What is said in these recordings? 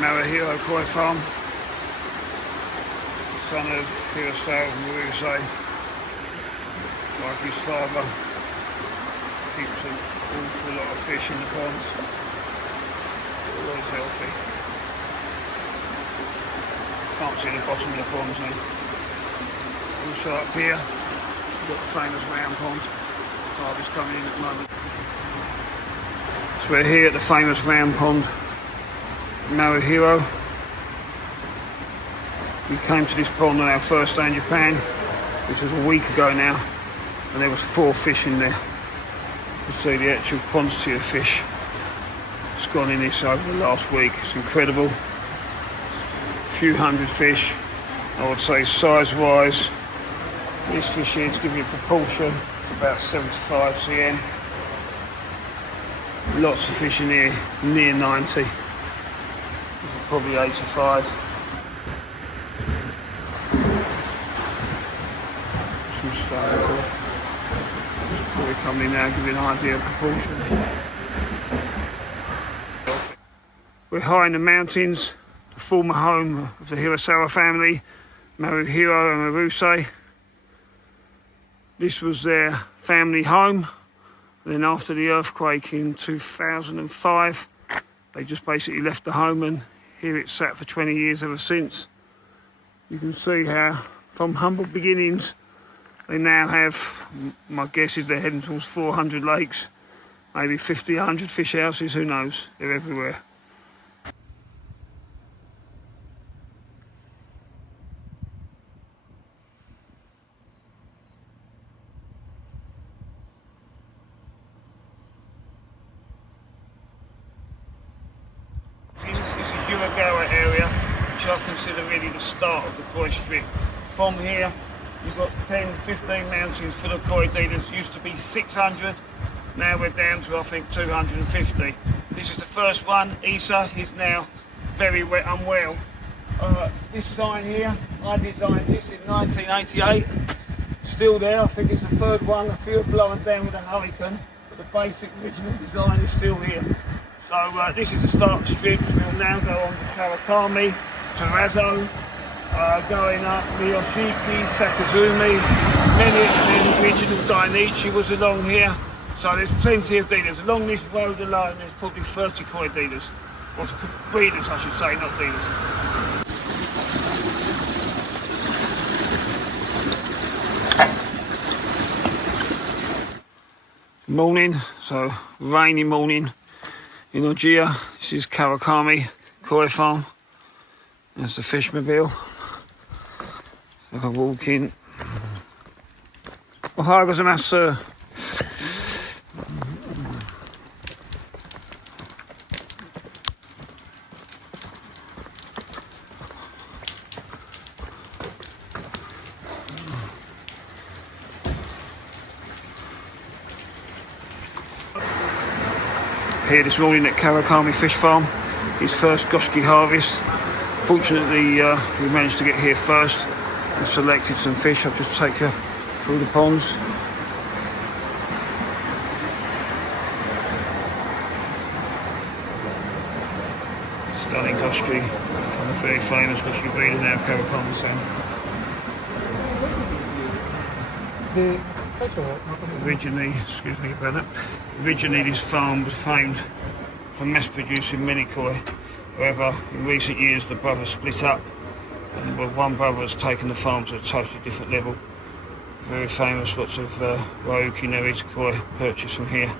Maruhiro Koi Farm, son of Isawa and Wakaba, like his father, keeps an awful lot of fish in the ponds, always healthy. Can't see the bottom of the ponds now. Also up here, we've got the famous round pond, harvest coming in at the moment. So we're here at the famous round pond, Maruhiro. We came to this pond on our first day in Japan, which was a week ago now, and there was 4 fish in there. You can see the actual quantity of fish that's gone in this over the last week. It's incredible. A few hundred fish, I would say size-wise. This fish here, to give you a proportion, about 75 cm. Lots of fish in here, near 90. Probably 85. Some style. Just probably coming in now, give you an idea of proportion. We're high in the mountains, the former home of the Hirasawa family, Maruhiro and Maruboshi. This was their family home. And then after the earthquake in 2005, they just basically left the home, and here it's sat for 20 years ever since. You can see how, from humble beginnings, they now have, my guess is they're heading towards 400 lakes, maybe 50, 100 fish houses, who knows, they're everywhere. Area, which I consider really the start of the koi strip. From here you've got 10-15 mountains full of koi dealers. Used to be 600, now we're down to I think 250. This is the first one. Isa is now very unwell. This sign here, I designed this in 1988, still there. I think it's the third one. A few are blown down with a hurricane, but the basic original design is still here. So this is the start of the strips. We'll now go on to Kawakame, Terrazzo, going up Miyoshiki, Sakazumi, many original Dainichi was along here. So there's plenty of dealers. Along this road alone there's probably 30 koi dealers. Or breeders I should say, not dealers. Morning, so rainy morning. In Ojiya, this is Kawakami Koi Farm. There's the fishmobile. So I can walk in. Ohayou gozaimasu. Here this morning at Kawakame Fish Farm, his first Goshiki harvest. Fortunately, we managed to get here first and selected some fish. I'll just take you through the ponds. Stunning Goshiki, a very famous Goshiki breeder now, Kawakame-san. Originally this farm was famed for mass producing many koi. However, in recent years the brothers split up, and one brother has taken the farm to a totally different level. Very famous, lots of Ryoki Nerita koi purchased from here.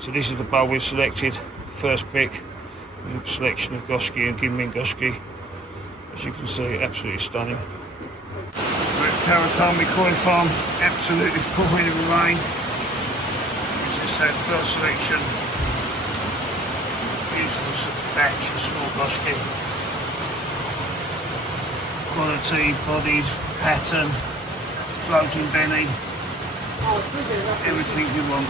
So this is the bowl we've selected, first pick, a selection of Goshiki and Ginmin Goshiki. As you can see, absolutely stunning. We're at Kawakami Koi Farm, absolutely pouring with rain. It's just our first selection. Beautiful batch of small Goshiki. Quality, bodies, pattern, floating belly, everything you want.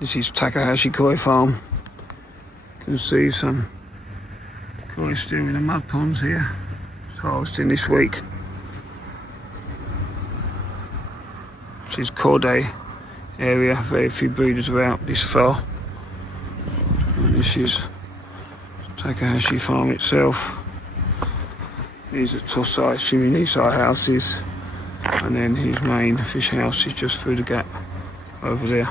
This is Takahashi Koi Farm. You can see some koi still in the mud ponds here. It's harvesting this week. This is Kode. area. Very few breeders are out this far. And this is Takahashi Farm itself. These are Tosai, Shiminisai houses, and then his main fish house is just through the gap over there.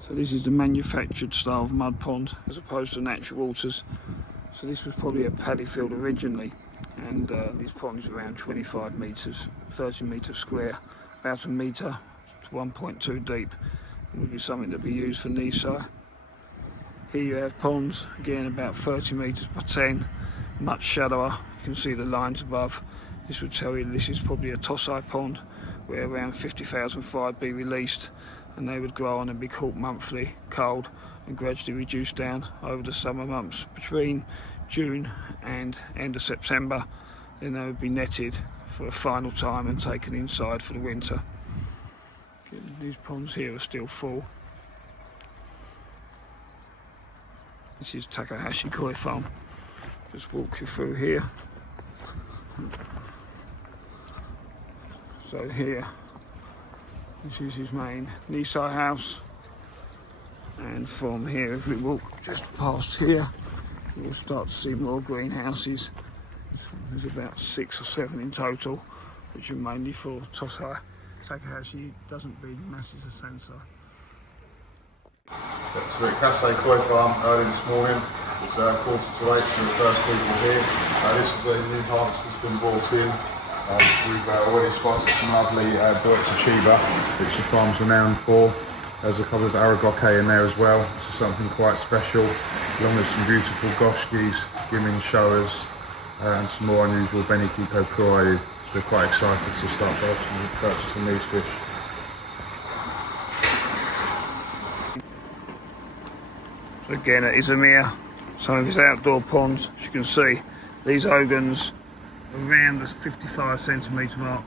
So this is the manufactured style of mud pond as opposed to natural waters. So this was probably a paddy field originally, and this pond is around 25 metres, 30 metres square, about a metre to 1.2 deep. It would be something that would be used for Nisai. Here you have ponds, again about 30 metres by 10, much shallower. You can see the lines above. This would tell you this is probably a Tosai pond where around 50,000 fry would be released, and they would grow on and be caught monthly, cold, and gradually reduce down over the summer months. Between June and end of September, then they would be netted for a final time and taken inside for the winter. These ponds here are still full. This is Takahashi Koi Farm. Just walk you through here. So here, this is his main Nisai house, and from here, if we walk just past here, we'll start to see more greenhouses. There's about 6 or 7 in total, which are mainly for Tosai. Takahashi doesn't breed masses of Sensei. So at Ikarashi Koi Farm early this morning. It's 7:45 for the first people here. This is a new harvest that's been brought in. We've already spotted some lovely Deutsche Chiba, which the farm's renowned for. There's a couple of Aragoke in there as well. This is something quite special, along with some beautiful Goshkis, Gimin Showas, and some more unusual Dainichi Koi. So we're quite excited to start purchasing these fish. So again at Izumia, some of his outdoor ponds, as you can see, these Ogans are around the 55 centimetre mark,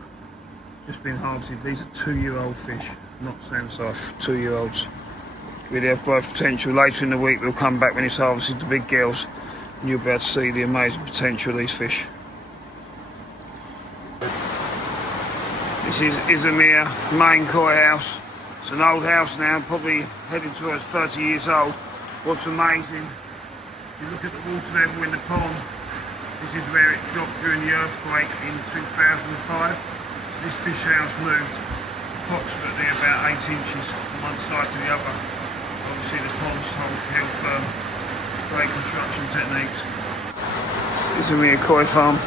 just been harvested. These are 2-year-old fish, not Sensei, 2-year-olds. Really have growth potential. Later in the week we'll come back when it's harvested the big girls, and you'll be able to see the amazing potential of these fish. This is Izumia main koi house. It's an old house now, probably heading towards 30 years old. What's amazing, you look at the water level in the pond, this is where it dropped during the earthquake in 2005. This fish house moved approximately about 8 inches from one side to the other. Obviously the ponds hold held firm, great construction techniques. This is a koi farm,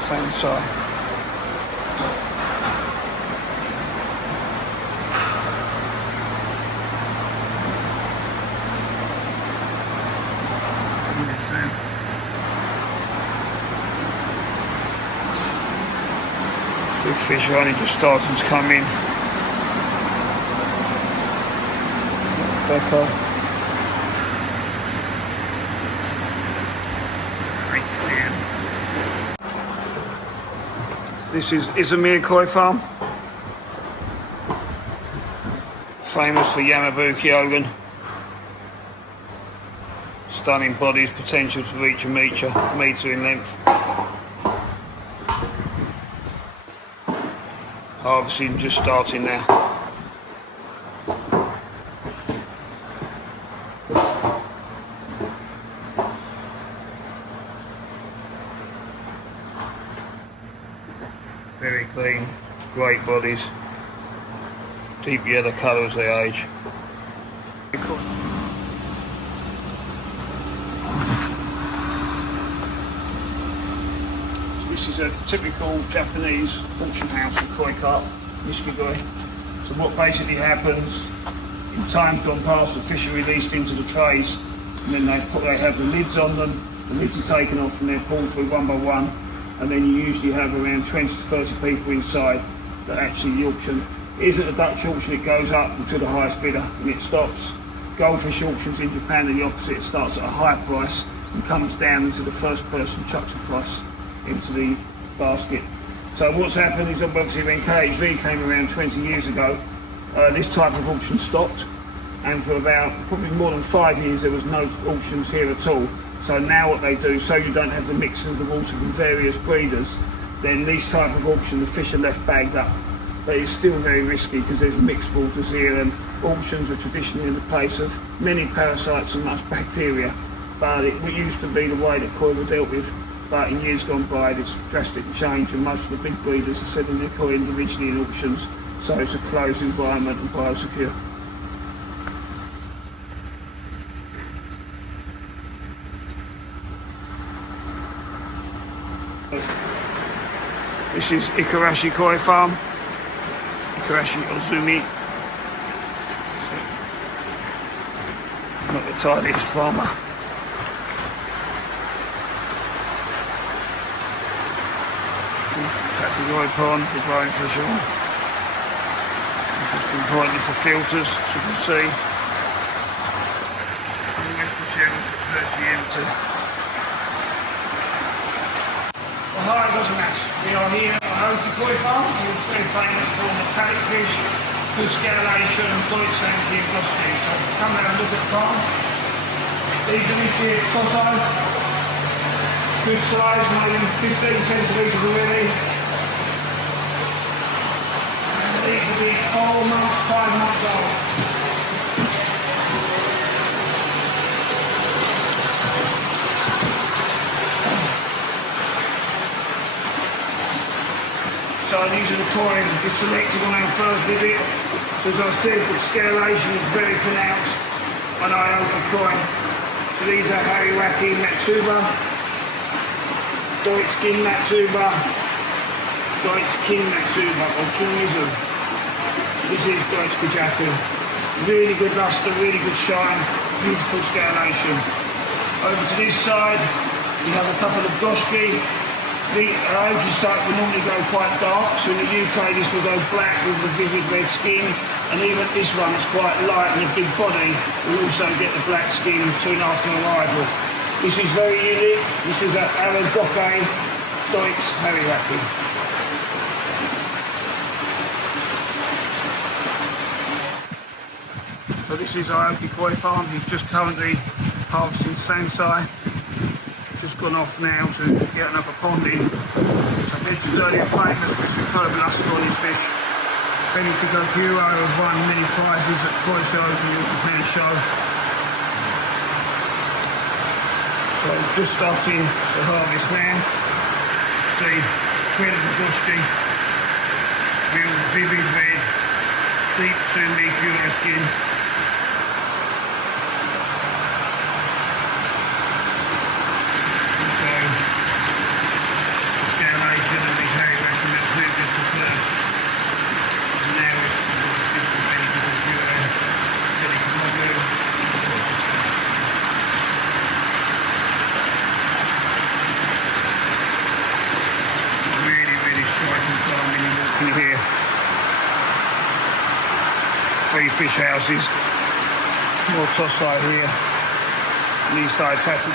same side. Big fish are only just starting to come in. Becca. This is Isawa Koi Farm. Famous for Yamabuki Ogan. Stunning bodies, potential to reach a metre in length. Harvesting just starting now. Very clean, great bodies, deep yellow colour as they age. This is a typical Japanese auction house for koi carp, Nishikigoi. So what basically happens, in times gone past, the fish are released into the trays, and then they have the lids on them. The lids are taken off and they're pulled through one by one, and then you usually have around 20 to 30 people inside that actually the auction. It isn't a Dutch auction, it goes up until the highest bidder and it stops. Goldfish auctions in Japan are the opposite, it starts at a high price and comes down until the first person chucks a price into the basket. So what's happened is obviously when KHV came around 20 years ago, this type of auction stopped, and for about probably more than 5 years there was no auctions here at all. So now what they do, so you don't have the mix of the water from various breeders, then this type of auction the fish are left bagged up. but it's still very risky because there's mixed waters here, and auctions are traditionally the place of many parasites and much bacteria. But it used to be the way that koi were dealt with, but in years gone by it's drastically changed, and most of the big breeders are selling their koi individually in auctions, so it's a closed environment and biosecure. This is Ikarashi Koi Farm, Ikarashi Ozumi. Not the tidiest farmer. Koi pond for growing fish on. It's been pointing for filters, as you can see. And the rest of the shells are virtually empty. Well, hi, Gossamas. We are here at Hoskin Koi Farm. We're very famous for metallic fish, good scalation, Deutsch Sanky and Hoskin. So come down and look at the farm. These are this year's toss-eyes. Good size, more than 15 centimetres already. These will be 4 months, 5 months old. So these are the koi we selected on our first visit. So as I said, the scalation is very pronounced on Ioka koi. So these are Hariwaki Matsuba, Deutsch Kin Matsuba, Deutsch Kin Matsuba or Kin Mizu. This is Deutsch Kujaku. Really good luster, really good shine, beautiful scalation. Over to this side, you have a couple of Goshki. The Aoki type will normally go quite dark, so in the UK this will go black with the vivid red skin, and even this one is quite light and a big body will also get the black skin soon after arrival. This is very unique. This is an Aragoke Deutsch Hariwaki. So this is Isawa Koi Farm. He's just currently harvesting Sansai. Just gone off now to get another pond in. So I mentioned earlier, famous for superb luster on his fish. Dainichi Koi Farm have won many prizes at koi shows and the Japan show. So just starting to harvest now. See, incredible Hoskin, real vivid red, deep sumi pure skin. Here, 3 fish houses, more toss-eye here, and these side Takahashi.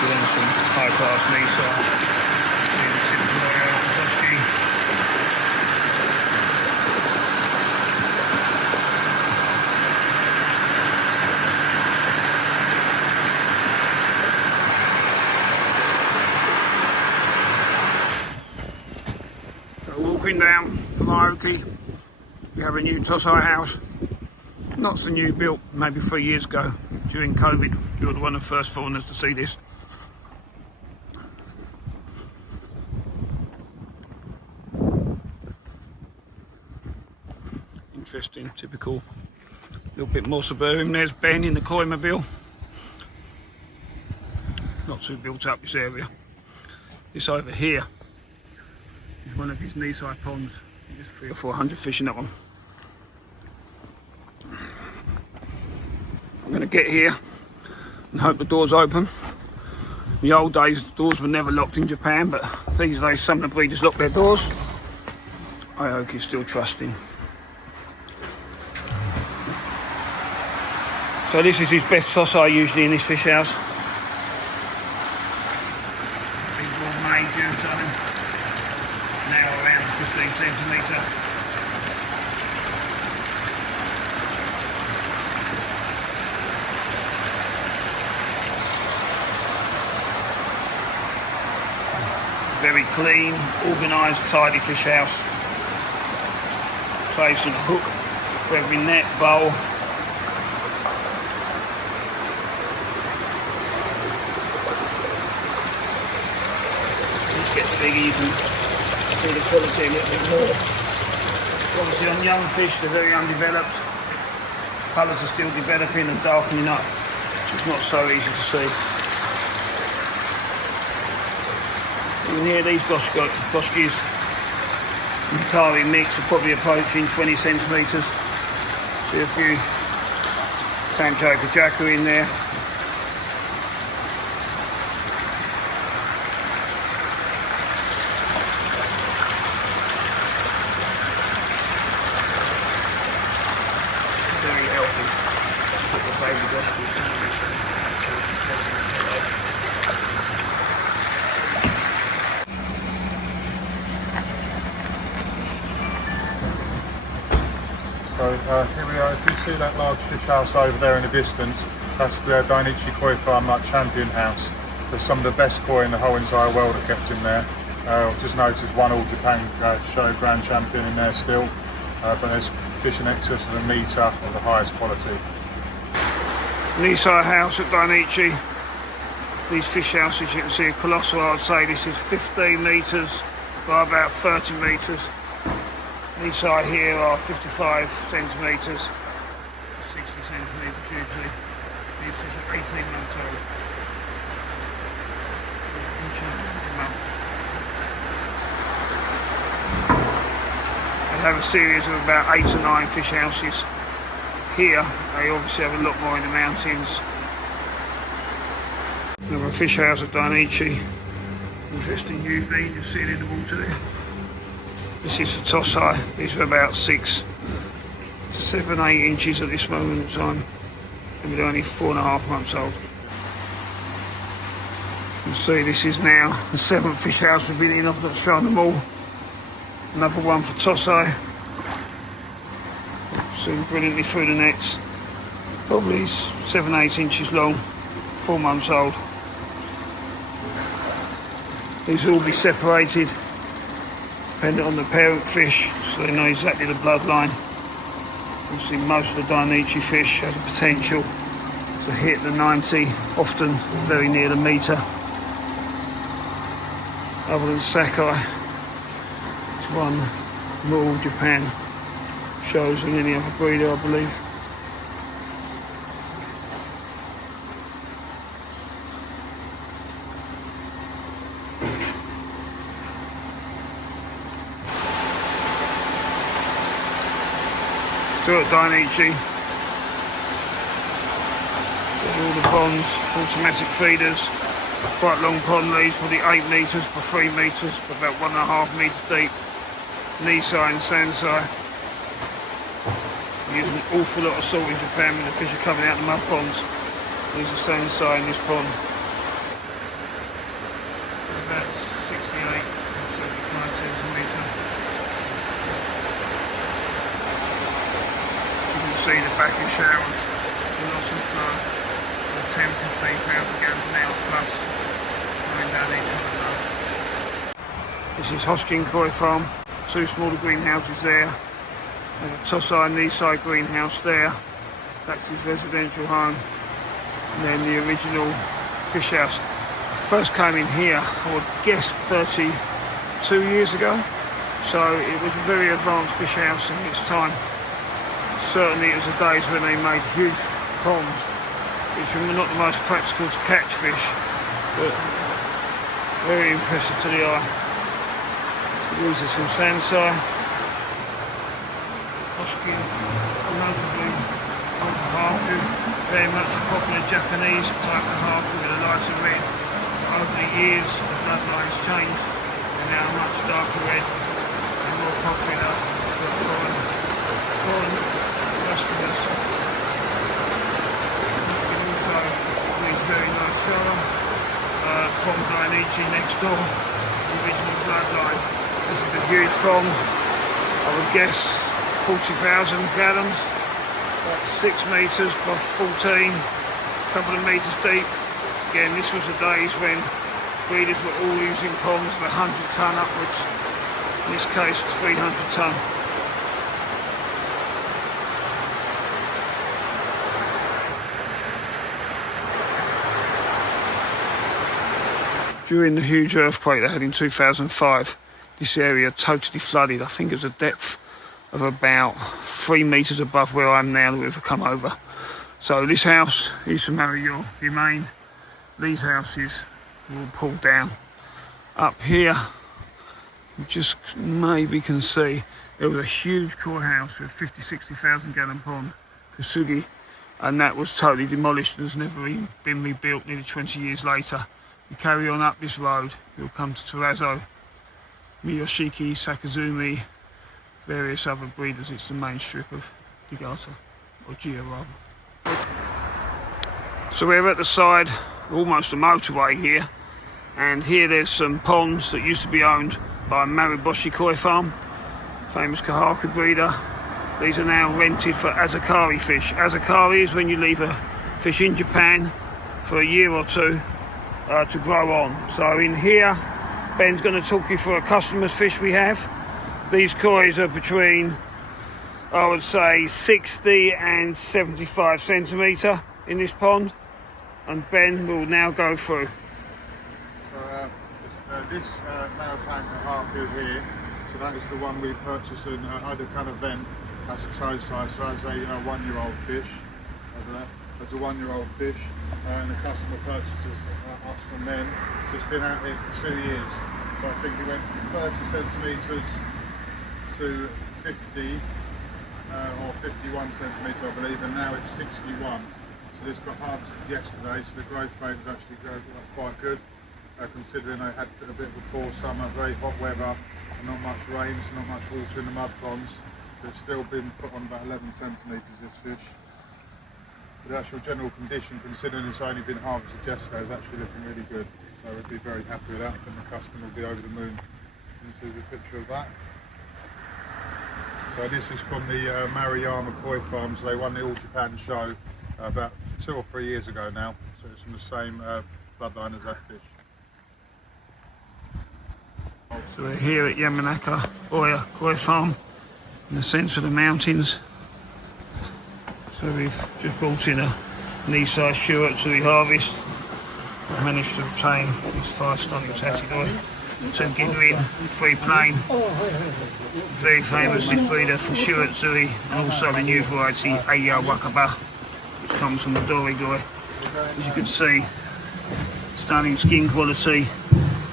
Getting some high-class Nisa. Walking down from Aoki, we have a new Tosai house. Not so new, built maybe 3 years ago during COVID. You're one of the first foreigners to see this. Interesting, typical, a little bit more suburban. There's Ben in the koi mobile. Not too built up, this area. This over here is one of his knee-side ponds. There's 300 or 400 fish in that one. I'm going to get here and hope the door's open. In the old days, the doors were never locked in Japan, but these days some of the breeders lock their doors. Aoki is still trusting. So this is his best Tosai usually in this fish house. These are all majors on him. Very clean, organised, tidy fish house. Place and hook for every net, bowl. Just get the biggies and see the quality a little bit more. Obviously on young fish, they're very undeveloped. Colours are still developing and darkening up, so it's not so easy to see. Even here, these goshkis, Ikari mix are probably approaching 20 centimetres. See a few Tancho Kajaku in there. Very healthy. Put the baby goshkis. So here we are. If you see that large fish house over there in the distance, that's the Dainichi Koi Farm, like champion house. There's some of the best koi in the whole entire world are kept in there. I've just noticed one All Japan Show Grand Champion in there still, but there's fish in excess of 1 metre of the highest quality. Nisai house at Dainichi. These fish houses, you can see are colossal. I'd say this is 15 metres by about 30 metres. Nisai here are 55 centimetres, 60 centimetres usually. These fish are 18 months old. They have a series of about 8 or 9 fish houses. Here, they obviously have a lot more in the mountains. Another fish house at Dainichi. Interesting UV, you see it in the water there. This is the Tosai. These are about 6 to 7, 8 inches at this moment in time. And they're only 4.5 months old. You can see this is now the 7th fish house we've been in. I've not shown them all. Another one for Tosai. Seen brilliantly through the nets. Probably 7, 8 inches long, 4 months old. These will all be separated depending on the parent fish, so they know exactly the bloodline. Obviously most of the Dainichi fish have the potential to hit the 90, often very near the metre. Other than Sakai, it's one more Japan shows than any other breeder, I believe. Still at Dainichi. Got all the ponds, automatic feeders. Quite long pond these, probably 8 metres by 3 metres, but about 1.5 metres deep. Nisai and Sansai. Use an awful lot of salt in Japan when the fish are coming out of the mud ponds. There's a Sansai in this pond. About 68 and 75 centimetres. You can see the back in shower. The loss of 10-15 pounds a gallon now plus. Going down each of the low. This is Hoskin Koi Farm. 2 smaller greenhouses there. There's a Tosai and Nisai greenhouse there. That's his residential home. And then the original fish house. I first came in here, I would guess 32 years ago. So it was a very advanced fish house in its time. Certainly it was the days when they made huge ponds, which were not the most practical to catch fish, but very impressive to the eye. These are some Sansai. Hoskin, notably Takahashi, very much a popular Japanese type Takahashi with a lighter red. Over the years, the bloodlines changed. They're now much darker red and more popular for foreign customers. Also, these very nice Showa from Dainichi next door, the original bloodline. This is a huge pond, I would guess 40,000 gallons, about 6 metres by 14, a couple of metres deep. Again, this was the days when breeders were all using ponds of 100 tonne upwards. In this case, 300 tonne. During the huge earthquake they had in 2005, this area totally flooded. I think it was a depth of about 3 metres above where I am now. The river come over. So this house is the Maruhiro remained. These houses were all pulled down. Up here, you just maybe can see there was a huge core house with 50-60,000 gallon pond, Kasugi, and that was totally demolished and has never even been rebuilt nearly 20 years later. You carry on up this road, you'll come to Terazo, Miyoshiki, Sakazumi, various other breeders. It's the main strip of Niigata, or Geo rather. So we're at the side, almost a motorway here, and here there's some ponds that used to be owned by Maruboshi Koi Farm, famous Kahaka breeder. These are now rented for azakari fish. Azakari is when you leave a fish in Japan for a year or two to grow on. So in here, Ben's going to talk you through a customer's fish we have. These kois are between, I would say, 60 and 75 centimetre in this pond, and Ben will now go through. So this maritime Kahaka here, so that is the one we purchased in Odakan event as a toe size, so as a 1-year-old fish, as a 1-year-old fish, and the customer purchases us from them. So it's been out here for 2 years. So I think we went from 30 centimetres to 50 or 51 centimetres, I believe, and now it's 61. So this got harvested yesterday, so the growth rate was actually quite good, considering they had a bit of a poor summer, very hot weather, and not much rain, so not much water in the mud ponds. But it's still been put on about 11 centimetres, this fish. The actual general condition, considering it's only been harvested yesterday, is actually looking really good. So we'd be very happy with that, and the customer will be over the moon. You can see the picture of that. So this is from the Maruyama Koi Farm. So they won the All Japan show about 2 or 3 years ago now. So it's from the same bloodline as that fish. So we're here at Yamanaka Oya Koi Farm in the centre of the mountains. So we've just brought in a knee-sized Showa to the harvest. We've managed to obtain this 5-stunning Tatidoi, 2 Ginrin, 3 plain. Very famous, this breeder for Showa Tsui, and also the new variety Isawa Wakaba, which comes from the Dorigoi. As you can see, stunning skin quality,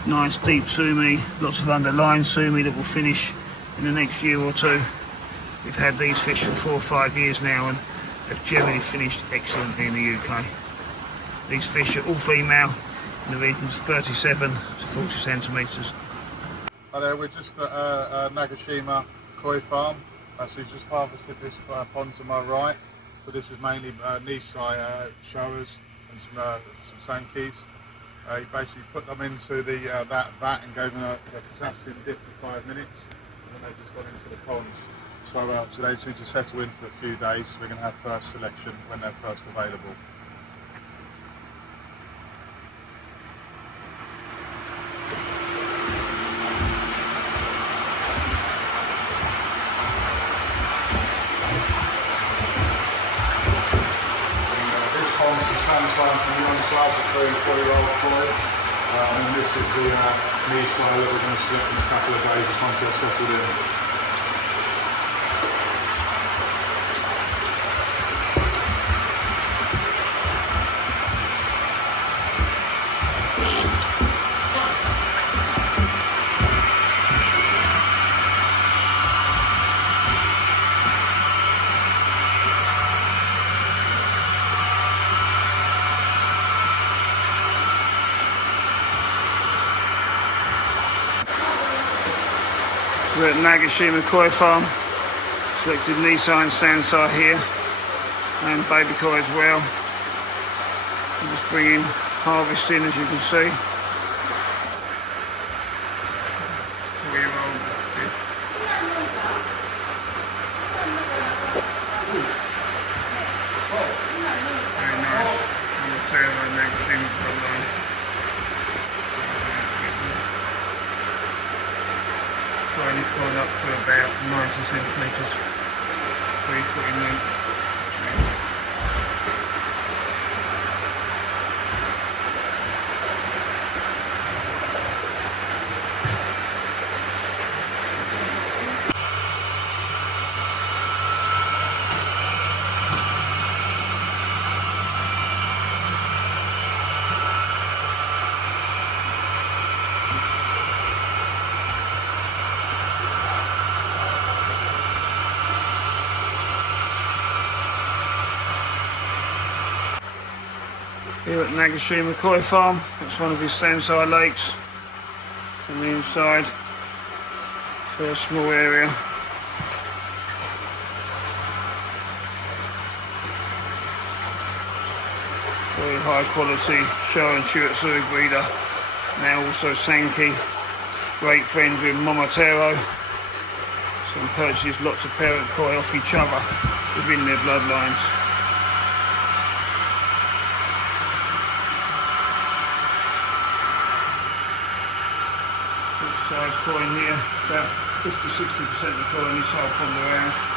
nice deep sumi, lots of underlying sumi that will finish in the next year or two. We've had these fish for 4 or 5 years now, and have generally finished excellently in the UK. These fish are all female, in the regions 37 to 40 centimetres. Hi there, we're just at Nagashima Koi Farm. So we just harvested this pond to my right. So this is mainly Nisai Showas and some Sankis. You basically put them into that vat and gave them a potassium dip for 5 minutes, and then they just got into the ponds. So they just need to settle in for a few days. We're going to have first selection when they're first available. This pond is the transplant from the young size of 3 and 4-year-old koi. And this is the knee style that we're going to select in a couple of days once they're settled in. We're at Nagashima Koi Farm, selected Nisai and Sansai here, and baby koi as well. I'm just bringing harvest in, as you can see. 4-year-old fish. Very nice. And the tail of Nagashima Koi Farm. centimetres, 3 foot in length. Here at Nagashima Koi Farm, that's one of his Sansai lakes on the inside, for a small area. Very high quality Showa and Wakaba breeder, now also Sanki, great friends with Momotaro, so purchased lots of parent koi off each other within their bloodlines. Size coin here, about 50-60% of the coin is sold from the round.